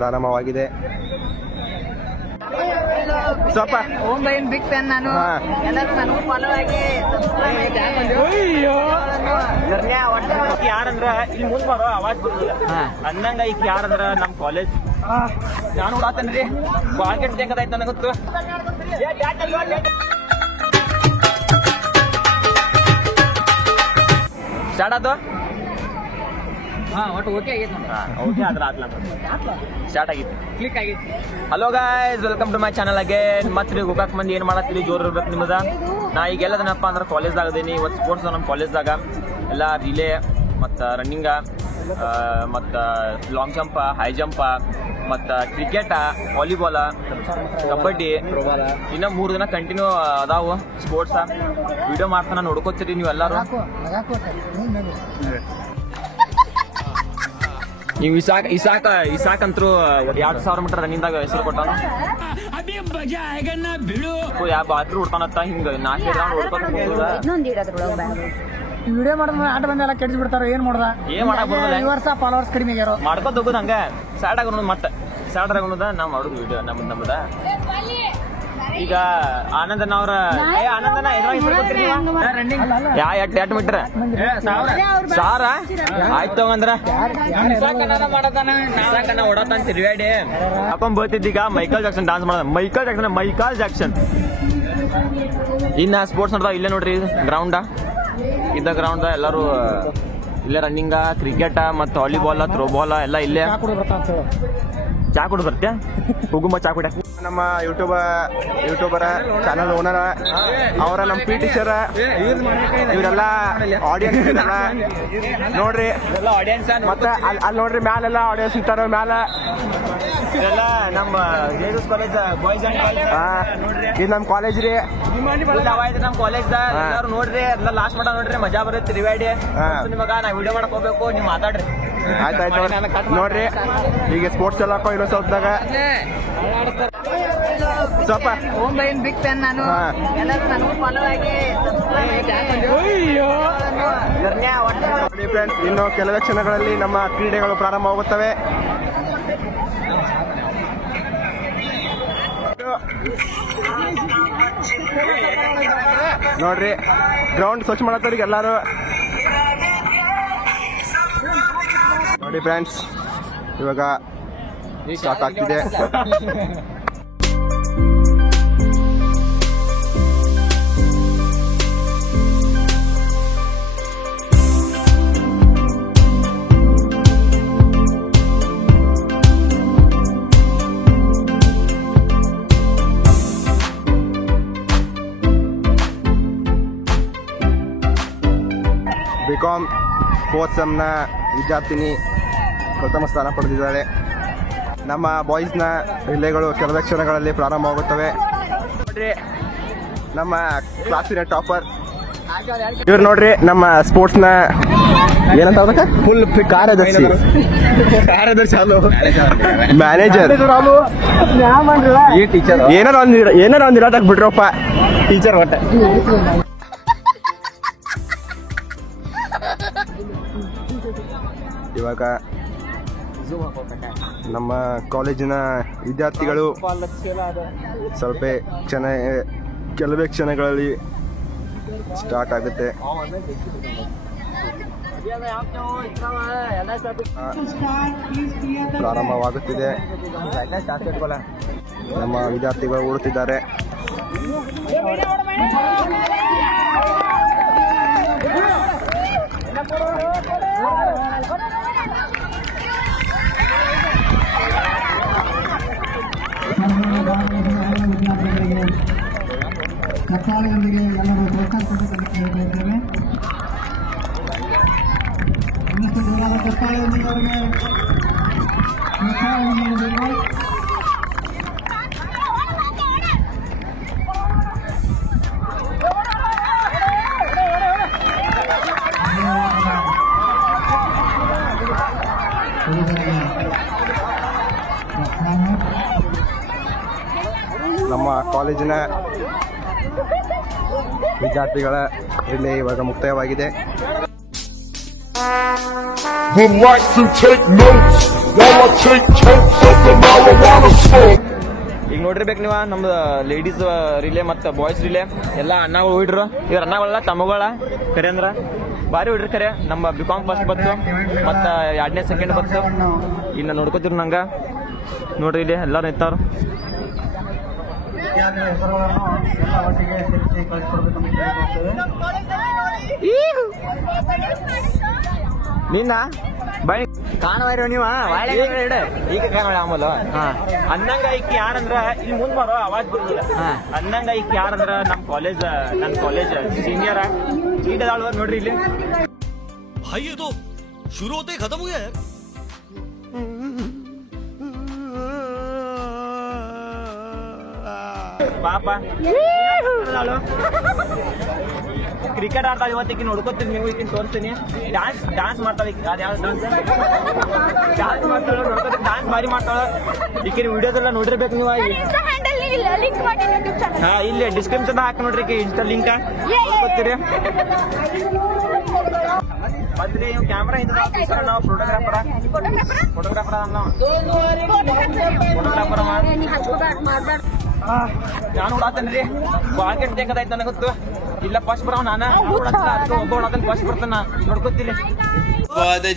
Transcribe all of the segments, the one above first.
ಪ್ರಾರಂಭವಾಗಿದೆ. ಸ್ವಲ್ಪ big fan ನಾನು. ಎಲ್ಲರೂ ನನಗೂ ಫಾಲೋ ಆಗಿ ಯಾರಂದ್ರ ಇಲ್ಲಿ ಮುಂದ್ ಬರೋ ಅವಾಜ್ ಬರುದಿಲ್ಲ ಅಂದಂಗ ಈಗ ಯಾರಂದ್ರ ನಮ್ ಕಾಲೇಜ್ ನಾನು ನೋಡಾತೇನ್ರಿ ಬಾಳ್ಗೆಟ್ ಹೆಂಗದೈತೆ ನನಗೆ ಗೊತ್ತು. ಸ್ಟಾರ್ಟ್ ಆಯ್ತು. ಓಕೆ ಆಗೈತೆ ಓಕೆ ಆದ್ರ ಆತ್ಲ ಸ್ಟಾರ್ಟ್ ಆಗಿತ್ತು, ಕ್ಲಿಕ್ ಆಗೈತಿ. Hello guys, welcome to my channel again. ಮತ್ತೆ ನೀವು ಗೋಕಾಕ್ ಮಂದಿ ಏನ್ ಮಾಡತ್ತೀರಿ, ಜೋರ್ ಇರ್ಬೇಕು ನಿಮ್ಮದ. ನಾ ಈಗ ಎಲ್ಲದನಪ್ಪ ಅಂದ್ರೆ ಕಾಲೇಜ್ದಾಗ ಅದೀನಿ. ಇವತ್ತು ಸ್ಪೋರ್ಟ್ಸ್ ನಮ್ಮ ಕಾಲೇಜ್ದಾಗ ಎಲ್ಲ ರಿಲೇ ಮತ್ತು ರನ್ನಿಂಗ ಮತ್ತು ಲಾಂಗ್ ಜಂಪ, ಹೈ ಜಂಪ ಮತ್ತು ಕ್ರಿಕೆಟ, ವಾಲಿಬಾಲ, ಕಬಡ್ಡಿ ಇನ್ನ 3 ದಿನ ಕಂಟಿನ್ಯೂ ಅದಾವು ಸ್ಪೋರ್ಟ್ಸ. ವಿಡಿಯೋ ಮಾಡ್ತಾನ ನೋಡ್ಕೋತೀರಿ ನೀವು ಎಲ್ಲರೂ. ನೀವು ಇಸಾಕಂತ್ರು 2,000 ಮೀಟರ್ ರನ್ನಿಂಗ್ದಾಗ ಹೆಸರು ಕೊಟ್ಟಾನ. ಯಾವ ಬಾತ್ರಿ ಹುಡ್ತಾನತ್ತ ಹಿಂಗ 4 ರೌಂಡ್ ಹೊಡ್ಕೊಂಡ್ ವಿಡಿಯೋ ಮಾಡಿದ್ರೆ ಆಟ ಬಂದೆಲ್ಲ ಕೆಡ್ಸಿ ಬಿಡ್ತಾರ. ಏನ್ ಮಾಡ್ದ ಏನ್ ಮಾಡಕ್ ಬರೋದಿಲ್ಲ, ಫಾಲೋವರ್ಸ್ ಕಡಿಮೆ ಆಗ್ಯಾರ. ಮಾಡ್ಕೊಂಡ್ ಹೋಗುದು ಹಂಗ ಸ್ಯಾಡ್ ಆಗೋದು. ಮತ್ತೆ ಸ್ಯಾಡ್ ಆಗೋದ ನಾವ್ ಮಾಡುದು ವಿಡಿಯೋ ನಮ್ಮದ. ಈಗ ಆನಂದನ ಅವ್ರ ಆನಂದನ ಎಷ್ಟು ಮೀಟರ್ 1000 ಆಯ್ತು ತಗೊಂಡ್ರ ಓಡತಾನ ತಿರುಗಾಡಿ ಹಾಕೊಂಡ್ ಬರ್ತಿದ್ದೀಗ. ಮೈಕಲ್ ಜಾಕ್ಸನ್ ಡಾನ್ಸ್ ಮಾಡ. ಮೈಕಲ್ ಜಾಕ್ಸನ್ ಇನ್ನ ಸ್ಪೋರ್ಟ್ಸ್ ನೋಡ್ದ ಇಲ್ಲೇ ನೋಡ್ರಿ ಗ್ರೌಂಡ ಇದ್ದ ಗ್ರೌಂಡ್ ಎಲ್ಲರೂ ಇಲ್ಲೇ ರನ್ನಿಂಗ, ಕ್ರಿಕೆಟ ಮತ್ತು ವಾಲಿಬಾಲ್, ಥ್ರೋಬಾಲ್ ಎಲ್ಲ ಇಲ್ಲೇ. ಚಾ ಕುಡ್ ಬರ್ತ್ಯಾ ಹುಗುಮ ಚಾ ಕುಡ. ನಮ್ಮ ಯೂಟ್ಯೂಬರ್ ಚಾನಲ್ ಓನರ್ ಅವರ ನಮ್ಮ ಪಿ ಟೀಚರ್ ಇವರೆಲ್ಲ ಆಡಿಯನ್ಸ್ ನೋಡ್ರಿ. ಆಡಿಯನ್ಸ್ ಮತ್ತೆ ಅಲ್ಲಿ ನೋಡ್ರಿ ಮ್ಯಾಲೆಲ್ಲ ಆಡಿಯನ್ಸ್ ಇರ್ತಾರ ಮ್ಯಾಲ. ಇದೆಲ್ಲ ನಮ್ಮ ಜೇಡಸ್ ಕಾಲೇಜ್ ಬಾಯ್ಸ್ ಅಂಡ್ ಇದು ನಮ್ಮ ಕಾಲೇಜ್ ರೀ. ನಮ್ಮ ಕಾಲೇಜ್ ಎಲ್ಲರೂ ನೋಡ್ರಿ, ಎಲ್ಲ ಲಾಸ್ಟ್ ಮಟ ನೋಡ್ರಿ, ಮಜಾ ಬರುತ್ತೆ ರಿವೈಡಿ. ನಿಮಗ ನಾ ವಿಡಿಯೋ ಮಾಡಕ್ ಹೋಗ್ಬೇಕು, ನೀವು ಮಾತಾಡ್ರಿ. ಆಯ್ತಾಯ್ತು ನೋಡ್ರಿ. ಈಗ ಸ್ಪೋರ್ಟ್ಸ್ ಎಲ್ಲ ಇನ್ನೊಂದು ಸ್ವಲ್ಪದಾಗ ಸ್ವಲ್ಪ ಬಿಗ್ ಫ್ಯಾನ್ ನಾನು. ಎಲ್ಲರೂ ನನಗೂ ಫಾಲೋ ಆಗಿ ಫ್ರೆಂಡ್ಸ್, ಇನ್ನು ಕೆಲವೇ ಕ್ಷಣಗಳಲ್ಲಿ ನಮ್ಮ ಕ್ರೀಡೆಗಳು ಪ್ರಾರಂಭವಾಗುತ್ತವೆ. ನೋಡ್ರಿ ಗ್ರೌಂಡ್ ಸ್ವಚ್ಛ ಮಾಡತ್ತವ್ರಿಗೆ ಎಲ್ಲಾರು ನೋಡಿ ಫ್ರೆಂಡ್ಸ್. ಇವಾಗ ಸ್ಟಾರ್ಟ್ ಆಗ್ತಿದೆ. ಬಿಕಾಮ್ 4th ಸೆಮ್ನ ವಿದ್ಯಾರ್ಥಿನಿ ಪ್ರಥಮ ಸ್ಥಾನ ಪಡೆದಿದ್ದಾರೆ. ನಮ್ಮ ಬಾಯ್ಸ್ನ ರಿಲೇಗಳು ಕೆಲವೇ ಕ್ಷಣಗಳಲ್ಲಿ ಪ್ರಾರಂಭವಾಗುತ್ತವೆ. ನೋಡ್ರಿ ನಮ್ಮ ಕ್ಲಾಸಿನ ಟಾಪರ್ ಇವ್ರು. ನೋಡ್ರಿ ನಮ್ಮ ಸ್ಪೋರ್ಟ್ಸ್ನ ಏನಂತ ಫುಲ್ ಕಾರ್ಯದರ್ಶಿ ಮ್ಯಾನೇಜರ್ ಏನಾರ ಒಂದ್ ಇರೋದಕ್ಕೆ ಬಿಡ್ರಪ್ಪ ಟೀಚರ್ ಒಟ್ಟೆ. ಇವಾಗ ನಮ್ಮ ಕಾಲೇಜಿನ ವಿದ್ಯಾರ್ಥಿಗಳು ಸ್ವಲ್ಪ ಕೆಲವೇ ಕ್ಷಣಗಳಲ್ಲಿ ಸ್ಟಾರ್ಟ್ ಆಗುತ್ತೆ. ಪ್ರಾರಂಭವಾಗುತ್ತಿದೆ. ನಮ್ಮ ವಿದ್ಯಾರ್ಥಿಗಳು ಓಡುತ್ತಿದ್ದಾರೆ. ಕಟ್ಟಾಳಿಯೊಂದಿಗೆ ಎಲ್ಲರೂ ಪ್ರೋತ್ಸಾಹಿಸಿದ್ದೇವೆ. ಇನ್ನಷ್ಟು ಜೋರಾದ ಕಟ್ಟಾಳಿಯೊಂದಿಗೆ ಅವರಿಗೆ ಪ್ರೋತ್ಸಾಹವನ್ನು ನೀಡಬೇಕು. ನಮ್ಮ ಕಾಲೇಜಿನ ವಿದ್ಯಾರ್ಥಿಗಳ ರಿಲೇ ಇವಾಗ ಮುಕ್ತಾಯವಾಗಿದೆ. Would like to take notes while I take totes of the ನೋಡಿರ್ಬೇಕು ನೀವು ನಮ್ದು ಲೇಡೀಸ್ ರಿಲೇ ಮತ್ತು ಬಾಯ್ಸ್ ರಿಲೇ ಎಲ್ಲ ಅಣ್ಣಗಳು ಹೊಯ್ಡ್ರು ಇವ್ರ ಅಣ್ಣಗಳಲ್ಲ ತಮ್ಮಗಳ ಕರೆ ಅಂದ್ರ ಭಾರಿ ಹೊಡ್ರಿ ಕರೆ ನಮ್ಮ ಬಿಕಾಮ್ ಫಸ್ಟ್ ಬತ್ತು ಮತ್ತು 2ನೇ ಸೆಕೆಂಡ್ ಬತ್ತು ಇನ್ನು ನೋಡ್ಕೋತಿರು ನಂಗೆ ನೋಡ್ರಿ ಇಲ್ಲಿ ಎಲ್ಲರೂ ನಿಂತಾರು ವಿದ್ಯಾರ್ಥಿಗಳ ಹೆಸರುಗಳನ್ನು ಎಲ್ಲ ಒಟ್ಟಿಗೆ ಸೇರಿಸಿ ಕಳಿಸ್ಕೊಡ್ಬೇಕಂತ ಕೇಳಿಕೊಳ್ತೇವೆ. ನಿನ್ನ ಬೈ ಕಾಣುವರೋ ನೀವು ಈಗ ಕಾಣೋಣ ಆಮಲ್ಲ ಅನ್ನಂಗ ಈಕಿ ಯಾರಂದ್ರ ಇಲ್ಲಿ ಮುಂದ್ ಬರೋ ಅವಾಜ್ ಬರುದಿಲ್ಲ ಅನ್ನಂಗ ಈಕಿ ಯಾರಂದ್ರ ನಮ್ ಕಾಲೇಜ್ ನನ್ ಕಾಲೇಜ್ ಸೀನಿಯರ್ ಚೀಟದಾಳ ನೋಡ್ರಿ ಇಲ್ಲಿ भाई ये तो शुरू होते ही खत्म हो गया है ಪಾಪ ಕ್ರಿಕೆಟ್ ಆಡ್ತಾ ಇವತ್ತಿಗೆ ನೋಡ್ಕೊತೀನಿ ನೀವು ಈಗಿನ ತೋರಿಸ್ತೀನಿ ಡಾನ್ಸ್ ಮಾಡ್ತಾಳೆ ಅದು ಯಾವ ಡಾನ್ಸ್ ಮಾಡ್ತಾಳೆ ನೋಡ್ಕೊತೀನಿ ಡಾನ್ಸ್ ಭಾರಿ ಮಾಡ್ತಾಳೆ ಈಗಿನ ವಿಡಿಯೋದೆಲ್ಲ ನೋಡಿರ್ಬೇಕು ನೀವು ಹಾ ಇಲ್ಲಿ ಡಿಸ್ಕ್ರಿಪ್ಷನ್ ಹಾಕಿ ನೋಡ್ರಿ ಇನ್ಸ್ಟಾ ಲಿಂಕ್ ನೋಡ್ಕೊತೀರಿ ಮತ್ತೆ ನೀವು ಕ್ಯಾಮ್ರಾ ಹಿಂದೆ ನಾವು ಫೋಟೋಗ್ರಾಫರ್ ನಾನು ನೋಡತ್ತೇನ್ರಿ ಬಾಕೆಟ್ ತೆಗದಾಯ್ತು ನನಗೆ ಗೊತ್ತು ಇಲ್ಲ ಫಸ್ಟ್ ಬರೋ ನಾನು ಒಬ್ಬ ಫಸ್ಟ್ ಬರ್ತಾನ ನೋಡ್ಕೊತೀನಿ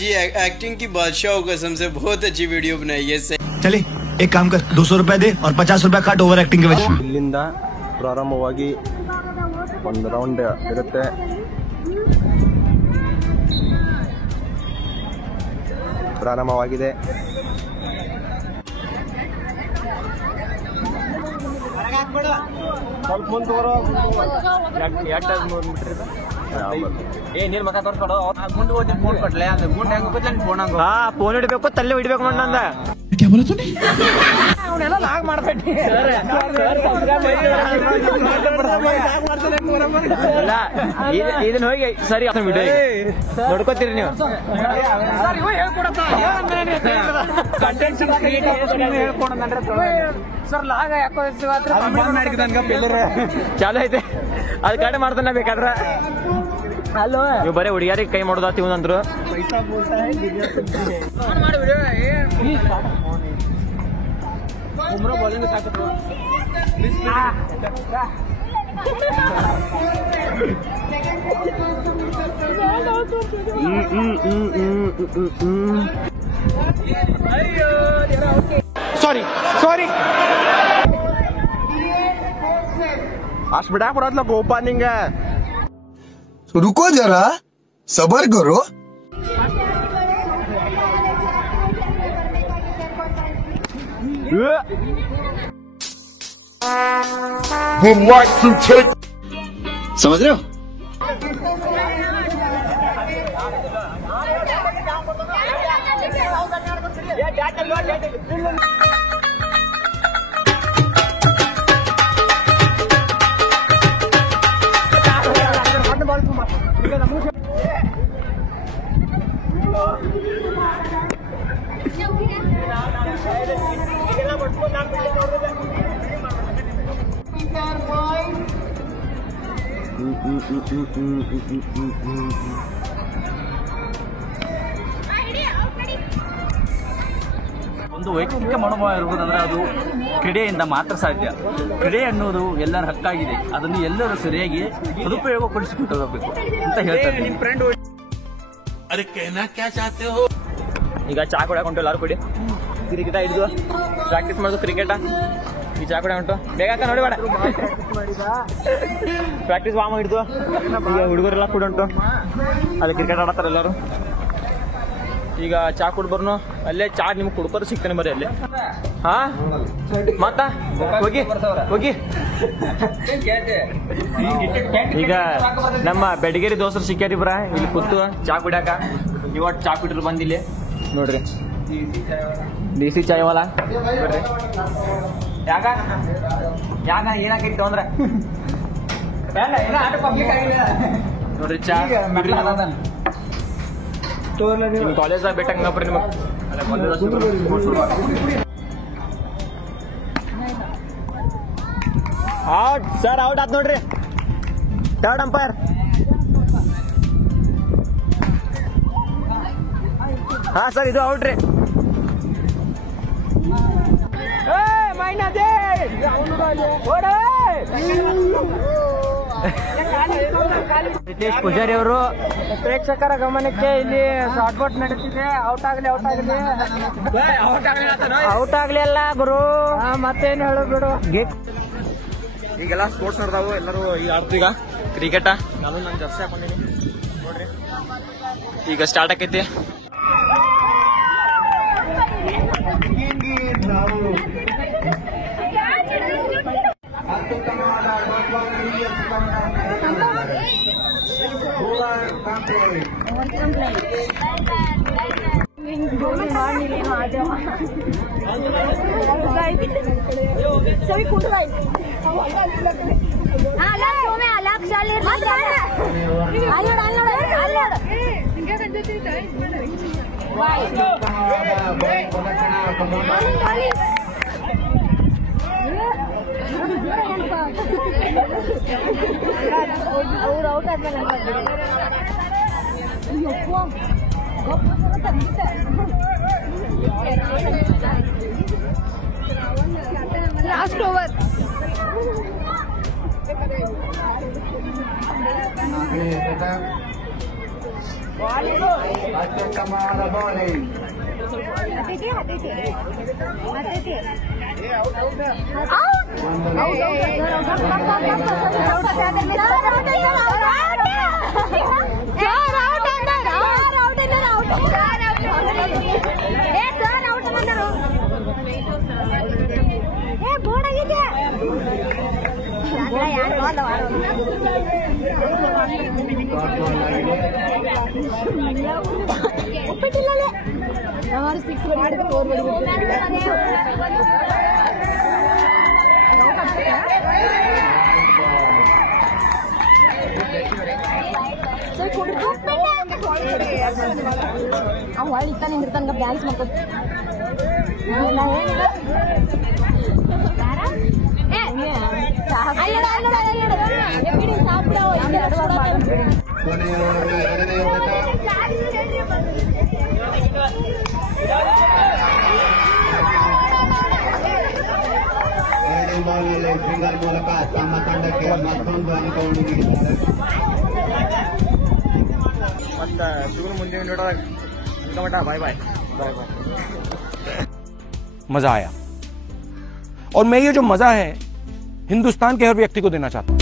जी एक्टिंग की बादशाह कसम से बहुत अच्छी वीडियो बनाई है चले एक काम कर 200 रुपए दे और 50 रुपए काट ओवर एक्टिंग के वजह ಇಲ್ಲಿಂದ ಪ್ರಾರಂಭವಾಗಿ ಒಂದು ರೌಂಡ್ ಇರುತ್ತೆ ಪ್ರಾರಂಭವಾಗಿದೆ ಸ್ವಲ್ಪ ಮುಂದೆ ತಗೋರೋ ಏ ನೀನ್ ಮಗ ತೋರ್ಸ್ಕೊಡು ಗುಂಡು ಹೋಗಿ ಫೋನ್ ಕೊಡ್ಲೆ ಅದು ಗುಂಡು ಹೆಂಗ್ ಹೋಗುತ್ತೆ ಫೋನ್ ಹಂಗ ಹಾ ಫೋನ್ ಇಡ್ಬೇಕು ತಲೆ ಹಿಡ್ಬೇಕು ನೋಡ್ ನಂದ ಅವನೆಲ್ಲ ಲಾಗ್ ಮಾಡ್ಬೇಡಿ ಇದನ್ನ ಹೋಗಿ ಸರಿ ಅದನ್ನ ವಿಡಿಯೋ ನೋಡ್ಕೋತೀರಿ ನೀವು ಸರ್ ಲಾಗ ಯಾಕೋ ಚಾಲು ಐತೆ ಅದ್ ಕಡೆ ಮಾಡ್ತಾನೆ ಬೇಕಾದ್ರ ಹಲೋ ನೀವು ಬರೀ ಹುಡುಗಿಯಾರಿಗೆ ಕೈ ಮಾಡೋದಾತೀವಿ ಅಂದ್ರು ಸಾರಿ ಸಾರಿ ಅಷ್ಟು ಬಿಡಾಕ್ ಬರತ್ಲ ಗೋಪ ನಿಂಗ रुको जरा सबर करो समझ रहे हो ಒಂದು ವೈಯಕ್ತಿಕ ಮನೋಭಾವ ಇರುವುದಂದ್ರೆ ಅದು ಕ್ರೀಡೆಯಿಂದ ಮಾತ್ರ ಸಾಧ್ಯ. ಕ್ರೀಡೆ ಅನ್ನೋದು ಎಲ್ಲರ ಹಕ್ಕಾಗಿದೆ, ಅದನ್ನು ಎಲ್ಲರೂ ಸರಿಯಾಗಿ ಸದುಪಯೋಗಪಡಿಸಿಕೊಂಡು ಹೋಗಬೇಕು ಅಂತ ಹೇಳ್ತಾರೆ. ಈಗ ಚಾ ಕುಡಿಯಕ್ಕೆ ಹೊಂಟು ಎಲ್ಲರೂ ಕುಡಿ ಕ್ರಿಕೆಟ ಹಿಡಿದು ಪ್ರಾಕ್ಟೀಸ್ ಮಾಡೋದು ಕ್ರಿಕೆಟ ಈ ಚಾ ಕುಡಿಯ ಹೊಂಟು ಬೇಗ ನೋಡಿ ಬೇಡ ಪ್ರಾಕ್ಟೀಸ್ ವಾಮ ಹಿಡಿದು ಈಗ ಹುಡುಗರೆಲ್ಲ ಕೂಡ ಉಂಟು ಅಲ್ಲಿ ಕ್ರಿಕೆಟ್ ಆಡತ್ತಾರ ಎಲ್ಲರೂ. ಈಗ ಚಾ ಕುಡ್ಬರ್ನು ಅಲ್ಲೇ ಚಾ ನಿಮ್ಗೆ ಕುಡ್ಕೋದು ಸಿಗ್ತಾನೆ ಬರೀ ಅಲ್ಲಿ. ಹಾ ಮತ್ತ ಹೋಗಿ ಹೋಗಿ ಈಗ ನಮ್ಮ ಬೆಡಗೇರಿ ದೋಸ್ತರು ಸಿಕ್ಕ್ಯಾರಿ ಬ್ರ ಇಲ್ಲಿ ಕೂತು ಚಾ ಕುಡಿಯಾಕ. ಇವತ್ತು ಚಾ ಕುಡಿದ್ರು ಬಂದಿಲ್ಲಿ ನೋಡ್ರಿ ದೇಸಿ ಚಾಯ್ ವಾಲ ಬರ್ರಿ. ಯಾಕ ಯಾಕ ಏನಾಗಿತ್ತು ಅಂದ್ರೆ ನೋಡ್ರಿ ಚಾ ನಿಮ್ ಕಾಲೇಜಾಗ ಬೇಟಂಗ ಬರ್ರಿ ನಿಮಗೆ ಔಟ್ ಸರ್ ಔಟ್ ಆತ್ ನೋಡ್ರಿ ಥರ್ಡ್ ಅಂಪೈರ್. ಹಾ ಸರ್ ಇದು ಔಟ್ ರೀ. ಮೈನಾ ದೇ ರಿತೇಶ್ ಪೂಜಾರಿ ಅವರು ಪ್ರೇಕ್ಷಕರ ಗಮನಕ್ಕೆ ಇಲ್ಲಿ ಶಾರ್ಟ್ ಬೌಟ್ ನಡೀತಿದೆ. ಔಟ್ ಆಗ್ಲಿ ಅಲ್ಲ ಗುರು, ಮತ್ತೇನು ಹೇಳು ಬಿಡು. ಈಗೆಲ್ಲ ಸ್ಪೋರ್ಟ್ಸ್ ನಡೆದಾವು, ಎಲ್ಲರೂ ಈಗ ಆಡ್ತೀಗ ಕ್ರಿಕೆಟ. ನಾನು ನನ್ನ ಜರ್ಸಿ ಹಾಕೊಂಡಿನಿ ನೋಡ್ರಿ. ಈಗ ಸ್ಟಾರ್ಟ್ ಆಕೈತಿ. ಅವ್ರು ಔಟ್ ಆದ್ಮೇಲೆ ಲಾಸ್ಟ್ ಓವರ್. ಅತ್ಯುತ್ತಮವಾದ ಬೌಲಿಂಗ್. ಅವ್ ಹೊಳಿತ ನಿಂದಿರ್ತಾನ ಡ್ಯಾನ್ಸ್ ಮಾಡ್ಕೊತ. ಎರಡನೇ ಬಾಲ್ನಲ್ಲಿ ಫಿಂಗರ್ ಮೂಲಕ ತಮ್ಮ ತಂಡಕ್ಕೆ ಮತ್ತೊಂದು ಅಂಕವನ್ನು ನೀಡಿದ್ದಾರೆ. ಮತ್ತ ಶುಗರ್ ಮುಂದೆ ನೋಡೋದಾಗ ಅನ್ಕಮಟ. ಬಾಯ್ ಬಾಯ್. मजा आया और मैं ये जो मजा है हिंदुस्तान के हर व्यक्ति को देना चाहता हूं.